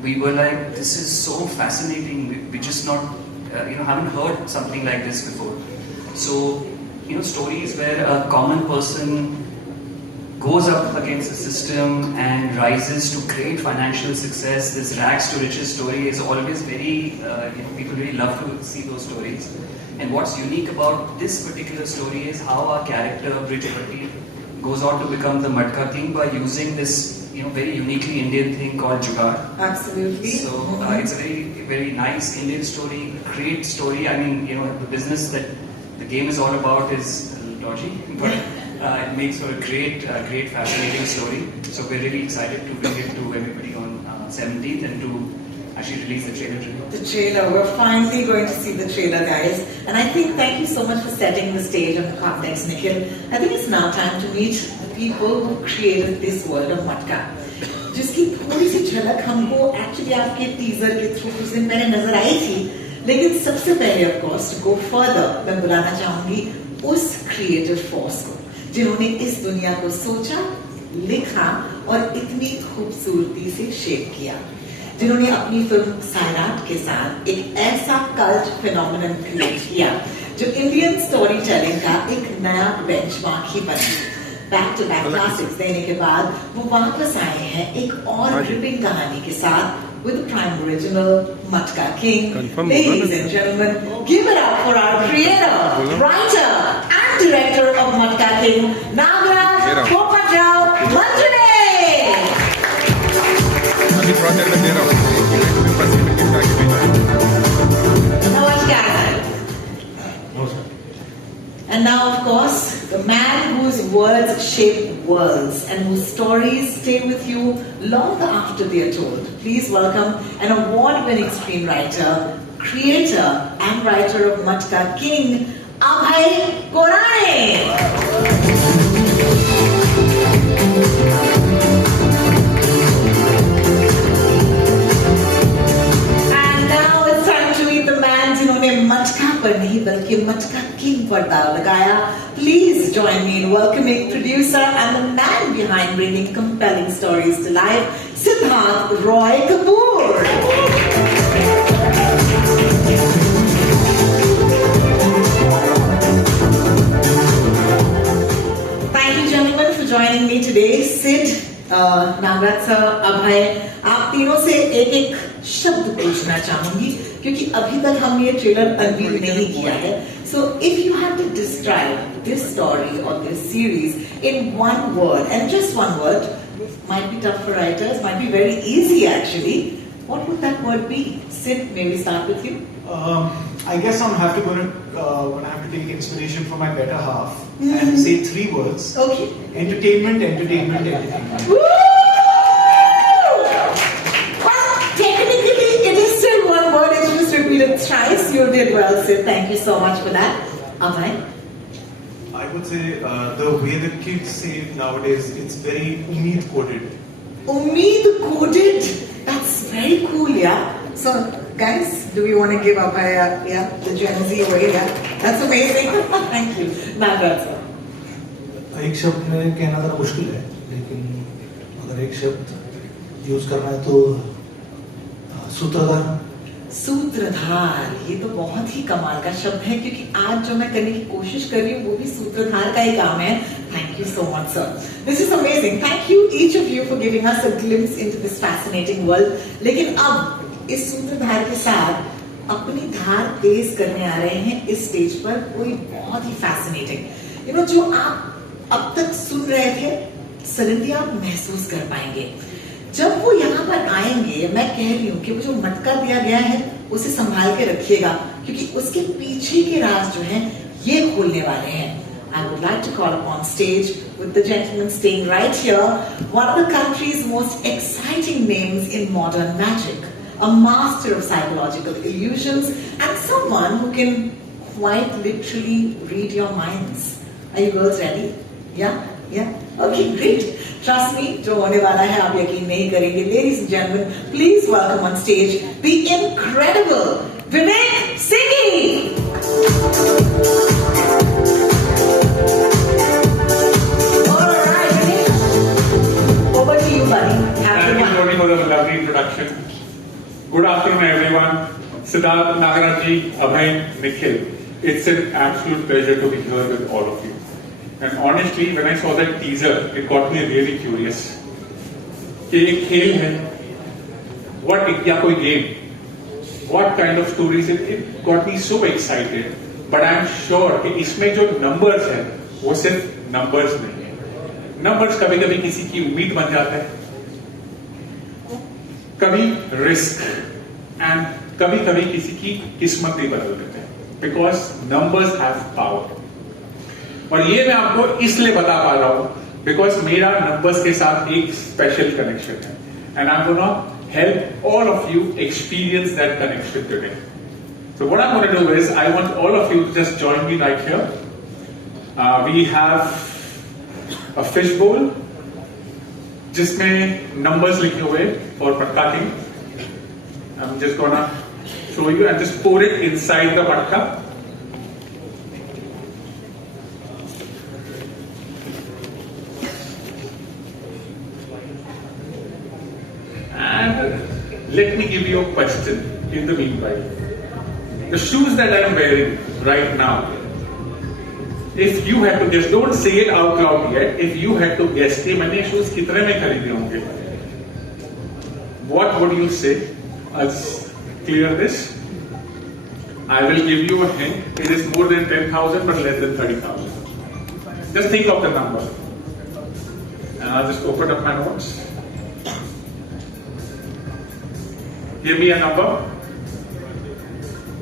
We were like, this is so fascinating. We just not, haven't heard something like this before. So, stories where a common person goes up against the system and rises to great financial success. This rags to riches story is always very, people really love to see those stories. And what's unique about this particular story is how our character, Brijapati, goes on to become the Matka King by using this, very uniquely Indian thing called jugaad. Absolutely. So it's a very, very nice Indian story, great story. I mean, the business that the game is all about is dodgy, but it makes for a great, fascinating story. So we're really excited to bring it to everybody on 17th and to actually release the trailer today. The trailer. We're finally going to see the trailer, guys. And I think, thank you so much for setting the stage and the context, Nikhil. I think it's now time to meet the people who created this world of Matka. जिसकी थोड़ी सी झलक हमको actually आपके teaser के through कुछ दिन पहले नजर आई थी, लेकिन सबसे पहले of course to go further मैं बुलाना चाहूंगी उस क्रिएटिव फोर्स को जिन्होंने इस दुनिया को सोचा, लिखा और इतनी खूबसूरती से शेप किया, जिन्होंने अपनी फिल्म सायराट के साथ एक ऐसा कल्ट फिनोमेनन क्रिएट किया जो इंडियन स्टोरी टेलिंग का एक नया बेंचमार्क ही बन गया। बैक टू बैक क्लासिक्स देने के बाद वो वापस आए हैं एक और ग्रिपिंग कहानी के साथ with the prime original Matka King. Ladies and gentlemen, give it up for our creator, writer and director of Matka King, Nagaraj Popatrao Manjane. And now, of course, the man whose words shape worlds and whose stories stay with you long after they are told. Please welcome an award-winning screenwriter, creator and writer of Matka King, Vijay Varm. मटका पर नहीं बल्कि मटका king पर दाव लगाया. Please join me in welcoming producer and the man behind bringing compelling stories to life, Siddharth Roy Kapoor. Thank you, gentlemen, for joining me today. Sid, Nagaraj sir, Abhay, आप तीनों से एक शब्द पूछना चाहूंगी क्योंकि अभी तक हमने ये ट्रेलर अनवील नहीं किया है. So if you had to describe this story or this series in one word, and just one word, might be tough for writers, might be very easy actually, what would that word be? Sid, maybe start with you. I guess I'm have to go when I have to take inspiration from my better half and say 3 words. Okay. Entertainment, entertainment, entertainment. Woo! Well, technically it is still one word. It's just repeated thrice. You did well, Sid. Thank you so much for that. Amay? I would say the way the kids say it nowadays, it's very ummeed coded. Ummeed coded. That's very cool, yeah. So, guys, do we want to give up the Gen Z way? Yeah, that's amazing. Thank you. Nagaraj sir. एक शब्द में कहना जरा मुश्किल है, लेकिन अगर एक शब्द यूज करना है तो सूत्रधार. सूत्रधार, ये तो बहुत ही कमाल का शब्द है क्योंकि आज जो मैं करने की कोशिश कर रही हूँ वो भी सूत्रधार का ही काम है. Thank you so much, sir. This is amazing. Thank you each of you for giving us a glimpse into this fascinating world. लेकिन अब इस सूत्रधार के साथ अपनी धार तेज करने आ रहे हैं इस स्टेज पर कोई बहुत ही फैसिनेटिंग, जो आप अब तक सुन रहे थे, सडनली आप महसूस कर पाएंगे जब वो यहाँ पर आएंगे. मैं कह रही हूँ कि वो जो मटका दिया गया है उसे संभाल के रखिएगा क्योंकि उसके पीछे के राज जो हैं ये खोलने वाले हैं. I would like to call upon stage with the gentleman staying right here, one of the country's most exciting names in modern magic, a master of psychological illusions and someone who can quite literally read your minds. Are you girls ready? Yeah? Yeah? Okay, great. Trust me, जो होने वाला है आप यकीन नहीं करेंगे. Ladies and gentlemen, please welcome on stage the incredible Vivek Singhi. All right, over to you, buddy. Thank you, Tony, for the lovely introduction. Good afternoon, everyone. Siddharth, Nagaraji, Abhay, Nikhil. It's an absolute pleasure to be here with all of you. And honestly, when I saw that teaser, it got me really curious. कि ये खेल है, what क्या कोई game? What kind of stories? It got me so excited. But I'm sure कि इसमें जो numbers हैं, वो सिर्फ numbers नहीं है. Numbers कभी-कभी किसी की उम्मीद बन जाता है. कभी रिस्क एंड कभी कभी किसी की किस्मत भी बदल देते हैं बिकॉज नंबर्स हैव पावर. और ये मैं आपको इसलिए बता पा रहा हूं बिकॉज मेरा नंबर्स के साथ एक स्पेशल कनेक्शन है and I am gonna help all of you experience that connection today. So what I'm going to do is I want all of you to just join me right here. We have a fish bowl जिसमें numbers लिखे हुए for Matka King. I'm just gonna show you and just pour it inside the matka. And let me give you a question in the meanwhile. The shoes that I am wearing right now, if you had to guess, don't say it out loud yet, if you had to guess कि मैंने shoes कितने में खरीदे होंगे, what would you say? Let's clear this. I will give you a hint. It is more than 10,000 but less than 30,000. Just think of the number. And I'll just open up my notes. Give me a number.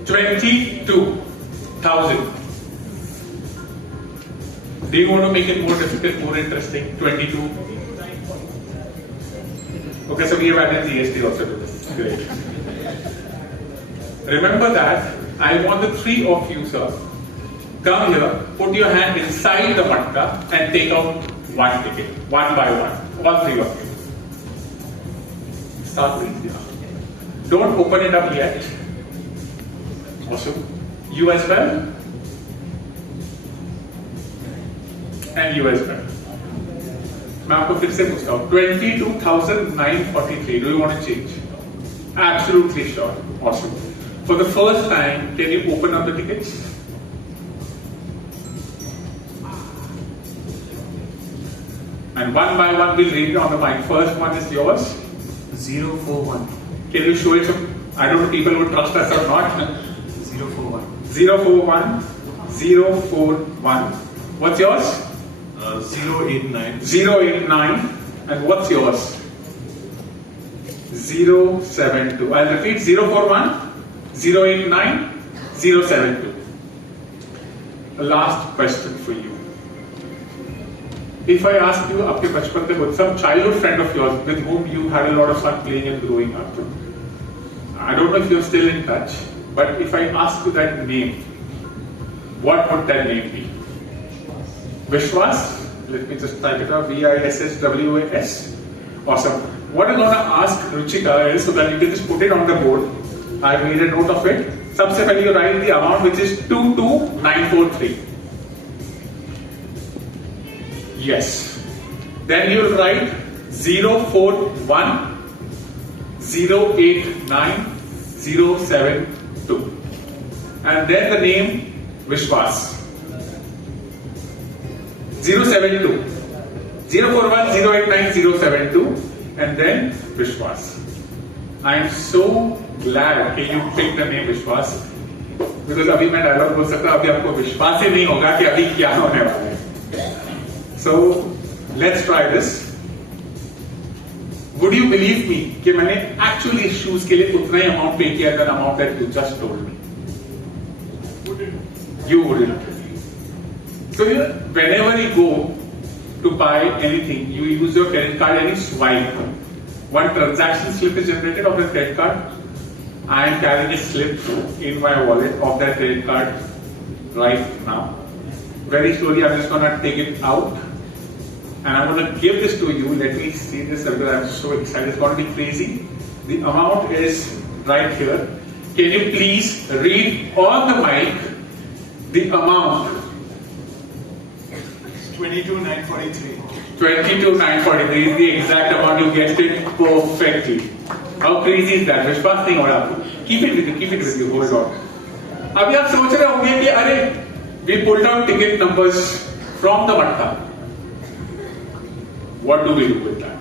22,000. Do you want to make it more difficult, more interesting? 22. Okay, so we have added GST also to this. Great. Remember that I want the three of you, sir, come here, put your hand inside the matka and take out one ticket, one by one, all three of you. Start with you. Don't open it up yet. Awesome. You as well. And you as well. मैं आपको फिर से पूछता हूँ 22,943. Do you want to change? Absolutely sure. Awesome. For the first time, can you open up the tickets? And one by one, we'll read it on the mic. First one is yours. 041. Can you show it? I don't know if people would trust us or not. 041. 041. 041. What's yours? 089. 089. And what's yours? 072. I'll repeat 041, 089, 072. The last question for you. If I ask you, आपके बचपन में some childhood friend of yours with whom you had a lot of fun playing and growing up, I don't know if you're still in touch, but if I ask you that name, what would that name be? Vishwas? Let me just type it out. Visswas. Awesome. What I'm going to ask Ruchika is so that you can just put it on the board. I made a note of it. सबसे पहले you write the amount which is 22,943. Yes. Then you will write 041, 089, 072. And then the name Vishwas. 072. 041, 089, 072. And then Vishwas. I am so glad that you picked the name Vishwas. Because अभी मैं dialogue बोल सकता हूँ, अभी आपको विश्वास ही नहीं होगा कि अभी क्या होने वाला है. So let's try this. Would you believe me कि मैंने actually shoes के लिए उतना ही amount pay किया than amount that you just told me? You wouldn't. So whenever you go to buy anything, you use your credit card and you swipe. One transaction slip is generated of the credit card. I am carrying a slip in my wallet of that credit card right now. Very slowly, I'm just gonna take it out and I'm gonna give this to you. Let me see this because I'm so excited. It's gonna be crazy. The amount is right here. Can you please read on the mic the amount? 22,943. 22,943 is the exact amount. You guessed it perfectly. How crazy is that? विश्वास नहीं हो रहा आपको? Keep it with you, hold on. अभी आप सोच रहे होंगे कि अरे we pulled out ticket numbers from the Matka. What do we do with that?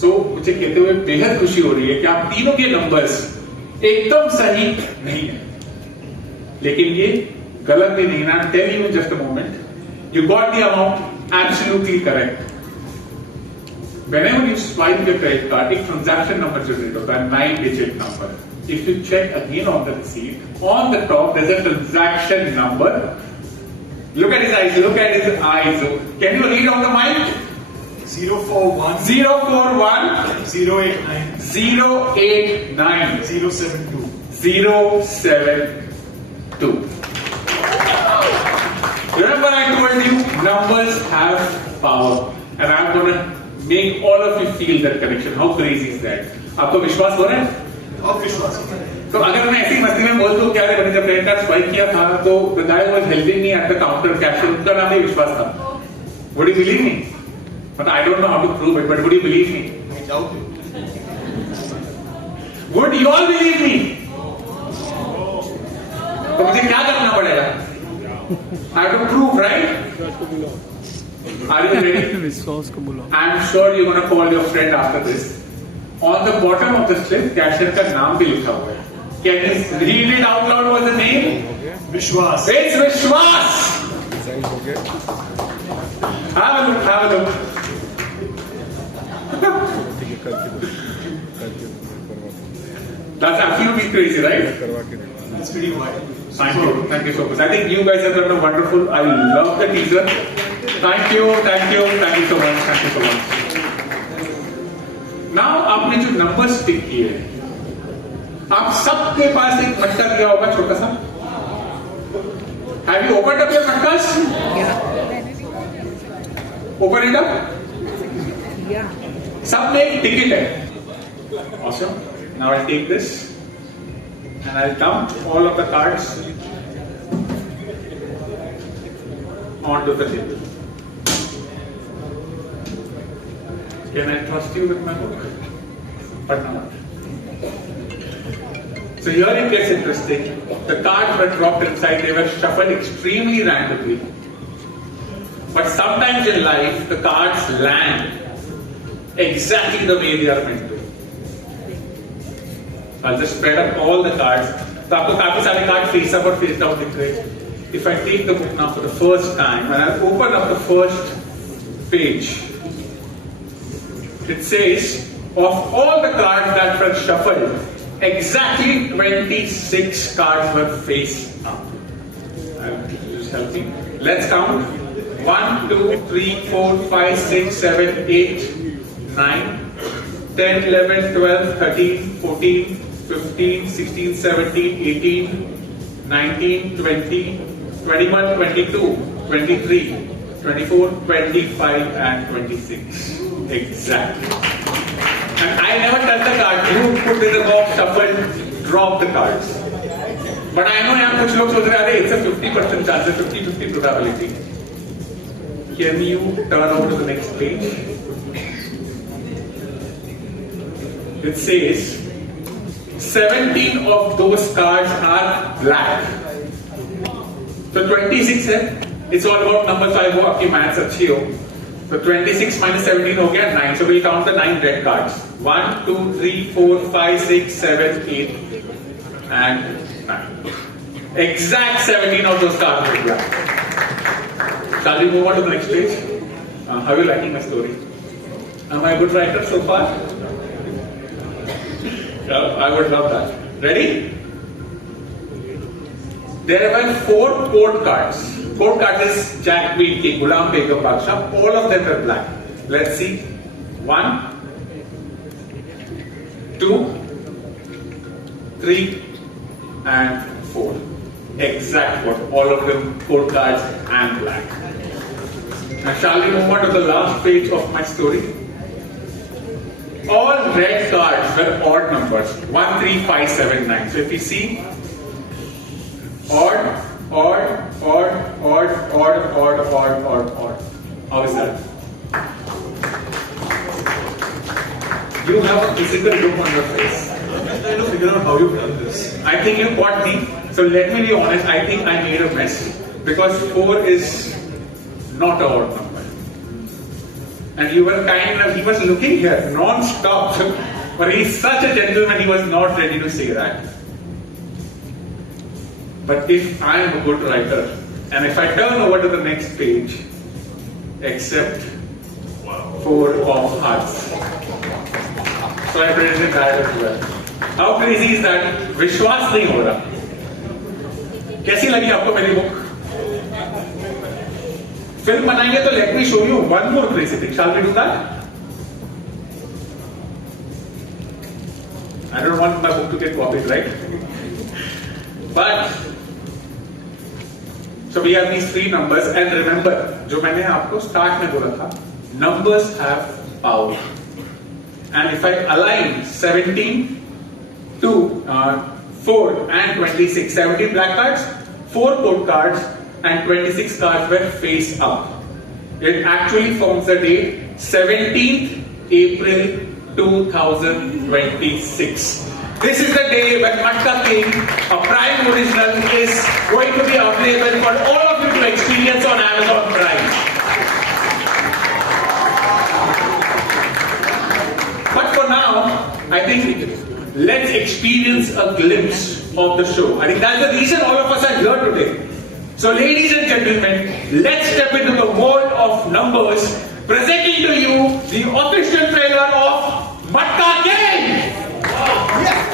So मुझे कहते हुए बेहद खुशी हो रही है कि आप तीनों के नंबर्स एकदम सही नहीं है, लेकिन ये गलत भी नहीं ना. Tell you in just a moment. You got the amount absolutely correct. Whenever you swipe your credit card, a transaction number generated होता है, 9-digit number. If you check again on the receipt, on the top there's a transaction number. Look at his eyes. Look at his eyes. Can you read on the mic? 041 041 089 089 072. 072. Remember I told you numbers have power, and I'm gonna make all of you feel that connection. How crazy is that? आपको विश्वास हो रहा है? अब विश्वास है. तो अगर मैं ऐसी मस्ती में बोल दूं क्या रे मैंने जब क्रेडिट कार्ड स्वाइप किया था तो the guy was helping me at the counter cashier, उनका नाम ही विश्वास था. Would you believe me? But I don't know how to prove it, but would you believe me? I doubt it. Would you all believe me? तो मुझे क्या करना पड़ेगा? I have to prove, right? Are you ready? I'm sure you're going to call your friend after this. On the bottom of the slip, cashier का नाम भी लिखा हुआ है. Can you read it out loud? What's the name? विश्वास. It's Vishwas. Have a look. Have a look. That's absolutely crazy, right? It's pretty wild. Thank you so much. I think you guys have done a wonderful. I love the teaser. Thank you so much. Now आपने जो numbers pick किए, आप सबके पास एक मटका दिया होगा छोटा सा. Have you opened up your matkas? Yeah. Open it up. Yeah. सब में एक ticket है. Awesome. Now I'll take this. And I'll dump all of the cards onto the table. Can I trust you with my book? But not. So here it gets interesting. The cards were dropped inside, they were shuffled extremely randomly. But sometimes in life, the cards land exactly the way they are meant to. I'll just spread up all the cards. So आपको काफी सारे cards face up और face down दिख रहे. If I take the book now for the first time and I open up the first page, it says of all the cards that were shuffled, exactly 26 cards were face up. Just help me. Let's count. 1, 2, 3, 4, 5, 6, 7, 8, 9, 10, 11, 12, 13, 14, 15, 16, 17, 18, 19, 20, 21, 22, 23, 24, 25 and 26. Exactly. And I never touch the card. You put in the box, shuffle, drop the cards. But I know यहाँ कुछ लोग सोच रहे हैं it's a 50% chance, a 50-50 probability. Can you turn over to the next page? It says 17 of those cards are black. So 26 है. It's all about numbers. So I hope आपकी maths अच्छी हो. So 26 minus 17 हो गया 9. So we'll count the 9 red cards. 1, 2, 3, 4, 5, 6, 7, 8 and 9. Exact 17 of those cards were black. Shall we move on to the next page? How are you liking my story? Am I a good writer so far? I would love that. Ready? There were 4 court cards. Court cards is Jack, Queen, King, Gulam, Begum, Baksha. All of them were black. Let's see. 1, 2, 3, and 4. Exact what? All of them court cards and black. Now shall we move on to the last page of my story? All red cards were odd numbers. 1, 3, 5, 7, 9. So if you see odd. How is that? You have a physical look on your face. I'm just trying to figure out how you've done this. I think you got me. So let me be honest, I think I made a mess. Because 4 is not an odd number. And you were he was looking here non-stop. But he's such a gentleman, he was not ready to say that. But if I am a good writer, and if I turn over to the next page, accept 4 of hearts. So I presented that as well. How crazy is that? विश्वास नहीं हो रहा. कैसी लगी आपको मेरी book? Film बनाएंगे तो let me show you one more crazy thing. Shall we do that? I don't want my book to get copied, right? But so we have these 3 numbers, and remember, जो मैंने आपको start में बोला था, numbers have power. And if I align 17 to 4 and 26, 17 black cards, 4 code cards, and 26 cards were face up. It actually forms the date 17th April 2026. This is the day when Matka King, a Prime original, is going to be available for all of you to experience on Amazon Prime. But for now, I think let's experience a glimpse of the show. I think that's the reason all of us are here today. So ladies and gentlemen, let's step into the world of numbers, presenting to you the official trailer of Matka King! Yeah.